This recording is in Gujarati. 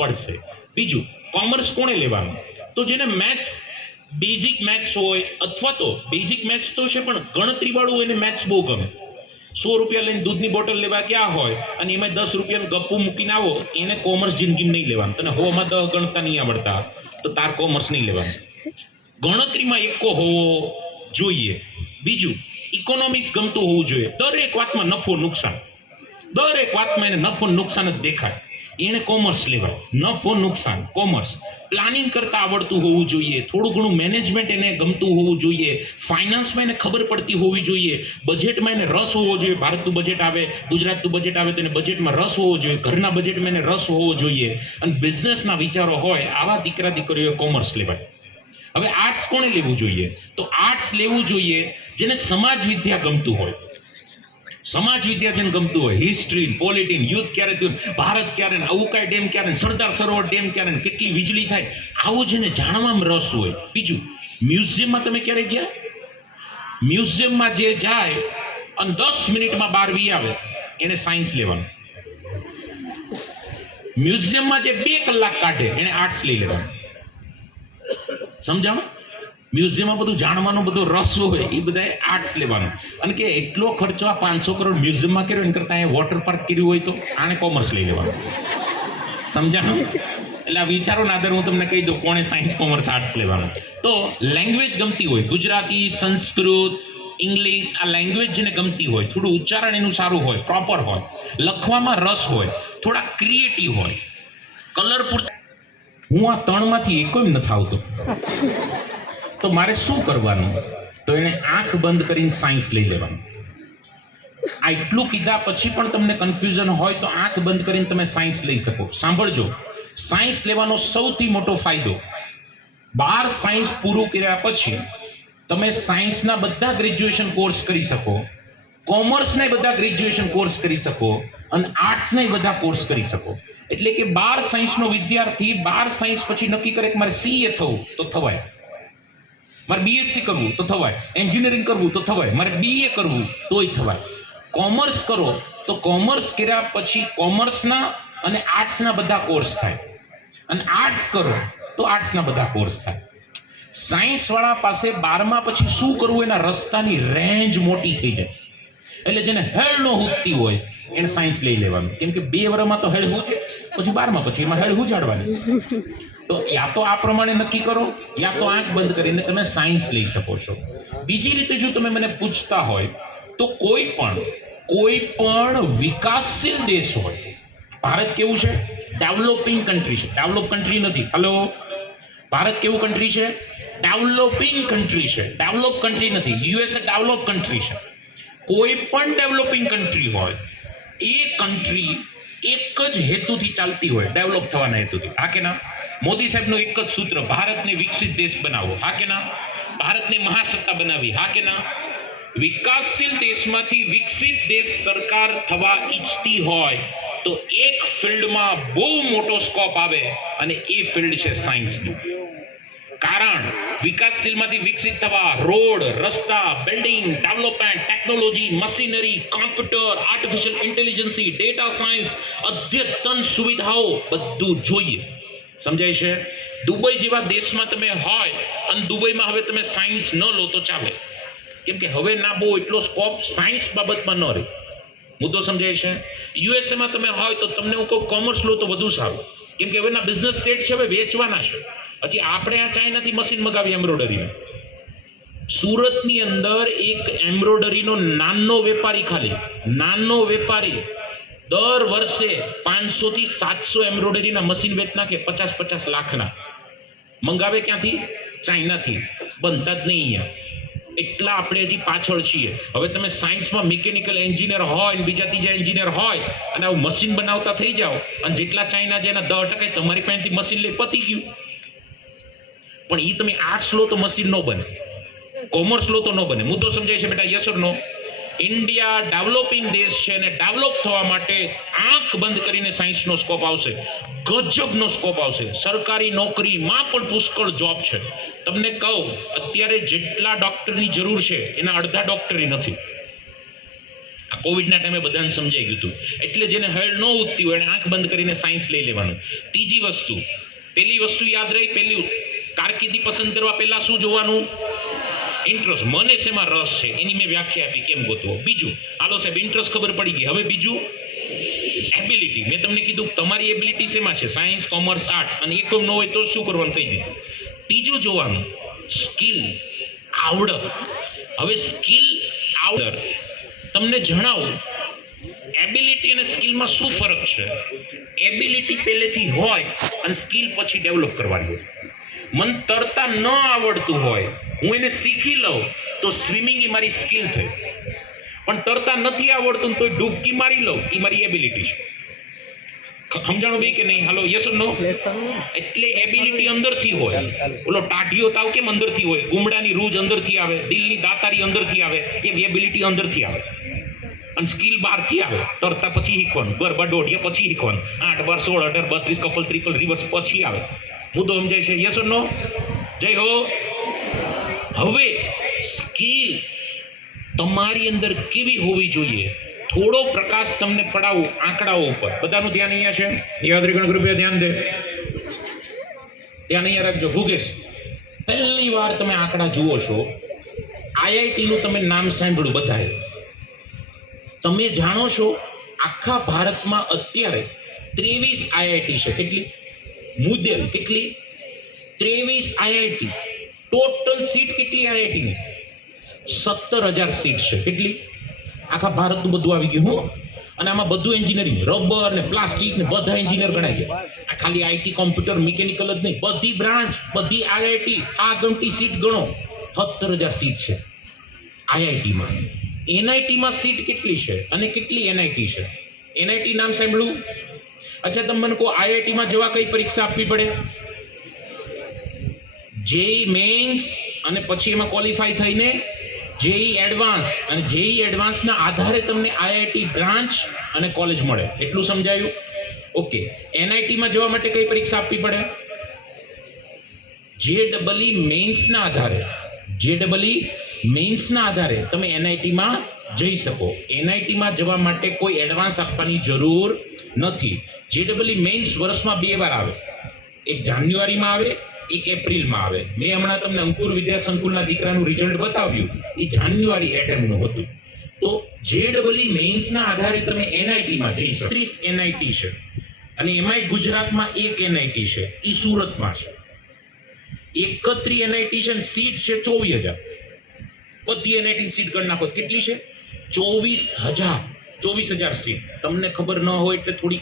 પડશે. બીજું, કોમર્સ કોણે લેવાનું? તો જેને મેથ્સ, બેઝિક મેથ્સ હોય, અથવા તો બેઝિક મેથ્સ તો છે પણ ગણતરીવાળું હોય ને મેથ્સ બહુ ગમે. 100 રૂપિયા લઈને દૂધની બોટલ લેવા ક્યાં હોય અને એમાં 10 રૂપિયાનું ગપ્પું મૂકીને આવો, એને કોમર્સ જિંદગીમાં નહીં લેવાનું. તને હોમાં 10 ગણતા નહીં આવડતા તો તાર કોમર્સ નહીં લેવાનું. ગણતરીમાં એકો હોવો જોઈએ. બીજું, ઇકોનોમિક્સ ગમતું હોવું જોઈએ. દરેક વાતમાં નફો નુકસાન, દરેક વાતમાં એને નફો નુકસાન જ દેખાય, એને કોમર્સ લેવાય. નફો નુકસાન કોમર્સ. પ્લાનિંગ કરતા આવડતું હોવું જોઈએ, થોડું ઘણું મેનેજમેન્ટ એને ગમતું હોવું જોઈએ, ફાઇનાન્સમાં એને ખબર પડતી હોવી જોઈએ, બજેટમાં એને રસ હોવો જોઈએ. ભારતનું બજેટ આવે, ગુજરાતનું બજેટ આવે તો એને બજેટમાં રસ હોવો જોઈએ, ઘરના બજેટમાં એને રસ હોવો જોઈએ, અને બિઝનેસના વિચારો હોય, આવા દીકરા દીકરીઓ કોમર્સ લેવાય. હવે આર્ટ્સ કોણે લેવું જોઈએ? તો આર્ટ્સ લેવું જોઈએ જેને સમાજ વિદ્યા ગમતું હોય. સમાજ વિદ્યા જેને ગમતું હોય, હિસ્ટ્રી, પોલિટીન, યુદ્ધ ક્યારે થયું, ભારત ક્યારે, અવુકાઈ ડેમ ક્યારે, સરદાર સરોવર ડેમ ક્યારે, કેટલી વીજળી થાય, આવું જેને જાણવામાં રસ હોય. બીજું, મ્યુઝિયમમાં તમે ક્યારે ગયા? મ્યુઝિયમમાં જે જાય અને 10 મિનિટમાં બહાર વી આવે, એને સાયન્સ લેવાનું. મ્યુઝિયમમાં જે 2 કલાક કાઢે, એને આર્ટ્સ લઈ લેવાનું. સમજાણો? મ્યુઝિયમમાં બધું જાણવાનો બધો રસ હોય, એ બધાએ આર્ટ્સ લેવાનું. અને કે એટલો ખર્ચો આ 500 કરોડ મ્યુઝિયમમાં કર્યો, એને કરતાં અહીંયા વોટર પાર્ક કર્યું હોય તો આને કોમર્સ લઈ લેવાનું. સમજાણું? એટલે આ વિચારોના આધારે હું તમને કહી દઉં કોણે સાયન્સ, કોમર્સ, આર્ટ્સ લેવાનું. તો લેંગ્વેજ ગમતી હોય, ગુજરાતી, સંસ્કૃત, ઇંગ્લિશ, આ લેંગ્વેજ જેને ગમતી હોય, થોડું ઉચ્ચારણ એનું સારું હોય, પ્રોપર હોય, લખવામાં રસ હોય, થોડા ક્રિએટિવ હોય, કલરફુલ. હું આ 3માંથી એકોય નથી આવતો, તો મારે શું કરવાનું? તો એને આંખ બંધ કરીને સાયન્સ લઈ લેવાનું. આ એટલું કીધા પછી પણ તમને કન્ફ્યુઝન હોય તો આંખ બંધ કરીને તમે સાયન્સ લઈ શકો. સાંભળજો, સાયન્સ લેવાનો સૌથી મોટો ફાયદો, 12 સાયન્સ પૂરું કર્યા પછી તમે સાયન્સના બધા ગ્રેજ્યુએશન કોર્સ કરી શકો, કોમર્સના બધા ગ્રેજ્યુએશન કોર્સ કરી શકો, અને આર્ટ્સના બધા કોર્સ કરી શકો. એટલે કે 12 સાયન્સનો વિદ્યાર્થી 12 સાયન્સ પછી નક્કી કરે કે મારે CA થવું તો થવાય, મારે BSc કરવું તો થવાય, એન્જિનિયરિંગ કરવું તો થવાય, મારે BA કરવું તોય થવાય. કોમર્સ કરો તો કોમર્સ કર્યા પછી કોમર્સના અને આર્ટ્સના બધા કોર્સ થાય, અને આર્ટ્સ કરો તો આર્ટ્સના બધા કોર્સ થાય. સાયન્સવાળા પાસે 12મા પછી શું કરવું એના રસ્તાની રેન્જ મોટી થઈ જાય. એટલે જેને હેળ ન હૂજતી હોય એને સાયન્સ લઈ લેવાનું. કેમ કે 2 વર્ષમાં તો હેળ હૂજે, પછી 12મા પછી એમાં હેળ હૂજાડવાની. તો યા તો આ પ્રમાણે નક્કી કરો, યા તો આંખ બંધ કરીને તમે સાયન્સ લઈ શકો છો. બીજી રીતે જો તમે મને પૂછતા હોય તો કોઈ પણ વિકાસશીલ દેશ હોય, ભારત કેવું છે? ડેવલપિંગ કન્ટ્રી છે, ડેવલપ કન્ટ્રી નથી. હલો, ભારત કેવું કન્ટ્રી છે? ડેવલપિંગ કન્ટ્રી છે, ડેવલપ કન્ટ્રી નથી. USA ડેવલપ કન્ટ્રી છે. કોઈ પણ ડેવલપિંગ કન્ટ્રી હોય, એ કન્ટ્રી એક જ હેતુથી ચાલતી હોય, ડેવલપ થવાના હેતુથી. હા કે ના? મોદી સાહેબનું એક જ સૂત્ર, ભારતને વિકસિત દેશ બનાવો. હા કે ના? ભારતને મહાસત્તા બનાવી. હા કે ના? વિકાસશીલ દેશમાંથી વિકસિત દેશ સરકાર થવા ઈચ્છતી હોય તો એક ફિલ્ડમાં બહુ મોટો સ્કોપ આવે, અને એ ફિલ્ડ છે સાયન્સની. કારણ વિકાસશીલમાંથી વિકસિત થવા રોડ, રસ્તા, building, development, technology, machinery, computer, artificial intelligence, data science, અદ્યતન સુવિધાઓ બધું જોઈએ. સમજાય છે? દુબઈ જેવા દેશમાં તમે હોય અને દુબઈમાં હવે તમે સાયન્સ ન લો તો ચાલે, કેમ કે હવે ના બહુ એટલો સ્કોપ સાયન્સ બાબતમાં ન રહે. મુદ્દો સમજાય છે? યુએસએમાં તમે હોય તો તમને હું કહું કોમર્સ લો તો વધુ સારું, કેમ કે હવેના બિઝનેસ સેટ છે, હવે વેચવાના છે. હજી આપણે આ ચાઇનાથી મશીન મગાવી એમ્બ્રોડરીનું. સુરતની અંદર એક એમ્બ્રોડરીનો નાનો વેપારી, ખાલી નાનો વેપારી દર વર્ષે 500 થી 700 એમ્બ્રોડરીના મશીન વેચ નાખે, 50-50 લાખના. મંગાવે ક્યાંથી? ચાઇનાથી. બનતા જ નહીં અહીંયા. એટલા આપણે હજી પાછળ છીએ. હવે તમે સાયન્સમાં મિકેનિકલ એન્જિનિયર હોય ને બીજા ત્રીજા એન્જિનિયર હોય અને આવું મશીન બનાવતા થઈ જાઓ, અને જેટલા ચાઇના છે એના 10% તમારી પાસેથી મશીન લઈ પતી ગયું. પણ એ તમે આર્ટ્સ લો તો મશીન ન બને, કોમર્સ લો તો ન બને. મુદ્દો સમજાય છે બેટા? Yes or no? India developing દેશ છે, અને ડેવલપ થવા માટે આંખ બંધ કરીને સાયન્સનો સ્કોપ આવશે, ગજબનો સ્કોપ આવશે. સરકારી નોકરીમાં પણ પુષ્કળ જોબ છે. તમને કહું, અત્યારે જેટલા ડૉક્ટરની જરૂર છે એના અડધા ડૉક્ટરી નથી. આ કોવિડના ટાઈમે બધાને સમજાઈ ગયું હતું. એટલે જેને હળ ન ઉઠતી હોય એને આંખ બંધ કરીને સાયન્સ લઈ લેવાનું. ત્રીજી વસ્તુ, પહેલી વસ્તુ યાદ રહી, પહેલી કારકિર્દી પસંદ કરવા પહેલાં શું જોવાનું? ઇન્ટરેસ્ટ. મને શેમાં રસ છે એની મેં વ્યાખ્યા આપી, કેમ ગોતવો. બીજું, હાલો સાહેબ ઇન્ટરેસ્ટ ખબર પડી ગઈ, હવે બીજું એબિલિટી. મેં તમને કીધું તમારી એબિલિટી શેમાં છે, સાયન્સ, કોમર્સ, આર્ટ્સ, અને એકમ ન હોય તો શું કરવાનું કહી દીધું. ત્રીજું જોવાનું સ્કિલ, આવડત. હવે સ્કિલ આવડત તમને જણાવું, એબિલિટી અને સ્કિલમાં શું ફરક છે. એબિલિટી પહેલેથી હોય અને સ્કિલ પછી ડેવલપ કરવાની હોય. મને તરતા ન આવડતું હોય, હું એને શીખી લઉં તો સ્વિમિંગ એ મારી સ્કિલ થઈ. પણ તરતા નથી આવડતું તો ડૂબકી મારી લઉં એ મારી એબિલિટી છે. સમજાણો ભાઈ કે નહીં? હાલો યસ ઓર નો? એટલે એબિલિટી અંદરથી હોય. ઓલો ટાઢિયો તાવ કેમ અંદરથી હોય, ગુમડાની રૂજ અંદરથી આવે, દિલની દાતારી અંદરથી આવે, એમ એબિલિટી અંદરથી આવે. અને સ્કિલ બહારથી આવે. તરતા પછી શીખવાનું, ગરબા દોઢિયા પછી શીખવાનું, 8, 12, 16, 18, 32 કપલ ટ્રિપલ રિવર્સ પછી આવે. મુદ્દો સમજાય છે? યસ ઓર નો? જય હો. હવે સ્કિલ તમારી અંદર કેવી હોવી જોઈએ, થોડો પ્રકાશ તમને પડાવું આંકડાઓ ઉપર. બધાનું ધ્યાન અહીંયા છે? યાદરીગણ કૃપયા ધ્યાન દે, ધ્યાન અહીંયા રાખજો. ભૂગેશ, પહેલી વાર તમે આંકડા જુઓ છો, આઈઆઈટીનું તમે નામ સાંભળ્યું બધાએ. તમે જાણો છો આખા ભારતમાં અત્યારે 23 આઈઆઈટી છે. કેટલી? મુદ્દેલ કેટલી? 23 આઈઆઈટી. ટોટલ સીટ કેટલી આઈઆઈટીની? 17,000 સીટ છે. કેટલી? આખા ભારતનું બધું આવી ગયું. હું અને આમાં બધું એન્જિનિયરિંગ, રબર ને પ્લાસ્ટિક ને બધા એન્જિનિયર ગણાય છે. આ ખાલી આઈટી, કોમ્પ્યુટર, મિકેનિકલ જ નહીં, બધી બ્રાન્ચ, બધી આઈઆઈટી, આ ગણતી સીટ ગણો, 17,000 સીટ છે આઈઆઈટીમાં. એનઆઈટીમાં સીટ કેટલી છે અને કેટલી એનઆઈટી છે? એનઆઈટી નામ સાંભળ્યું? અચ્છા, તમે મને કહો આઈઆઈટીમાં જવા કઈ પરીક્ષા આપવી પડે? જેઈ મેન્સ અને પછી એમાં ક્વોલિફાય થઈને જેઈ એડવાન્સ, અને જેઈ એડવાન્સના આધારે તમને આઈઆઈટી બ્રાન્ચ અને કોલેજ મળે. એટલું સમજાયું? ઓકે. એનઆઈટીમાં જવા માટે કઈ પરીક્ષા આપવી પડે? જેડબલઈ મેન્સના આધારે, જેડબલઈ મેન્સના આધારે તમે એનઆઈટીમાં જઈ શકો. એનઆઈટીમાં જવા માટે કોઈ એડવાન્સ આપવાની જરૂર નથી. જેડબલઈ મેન્સ વર્ષમાં 2 વાર આવે, એક જાન્યુઆરીમાં આવે, એક એપ્રિલમાં આવે. મેં હમણાં તમને અંકુર વિદ્યા સંકુલના દીકરાનું રિઝલ્ટ બતાવ્યું, એ જાન્યુઆરી એટેમ્પનું હતું. તો જેડબલઈ મેન્સના આધારે તમે એનઆઈટીમાં જઈ શકો. 30 એનઆઈટી છે અને એમાંય ગુજરાતમાં એક એનઆઈટી છે, એ સુરતમાં છે. 31 એનઆઈટી છે અને સીટ છે 24,000. બધી એનઆઈટી સીટ ગણ નાખો કેટલી છે? 24,000. 24,000 સીટ. તમને ખબર ન હોય એટલે થોડી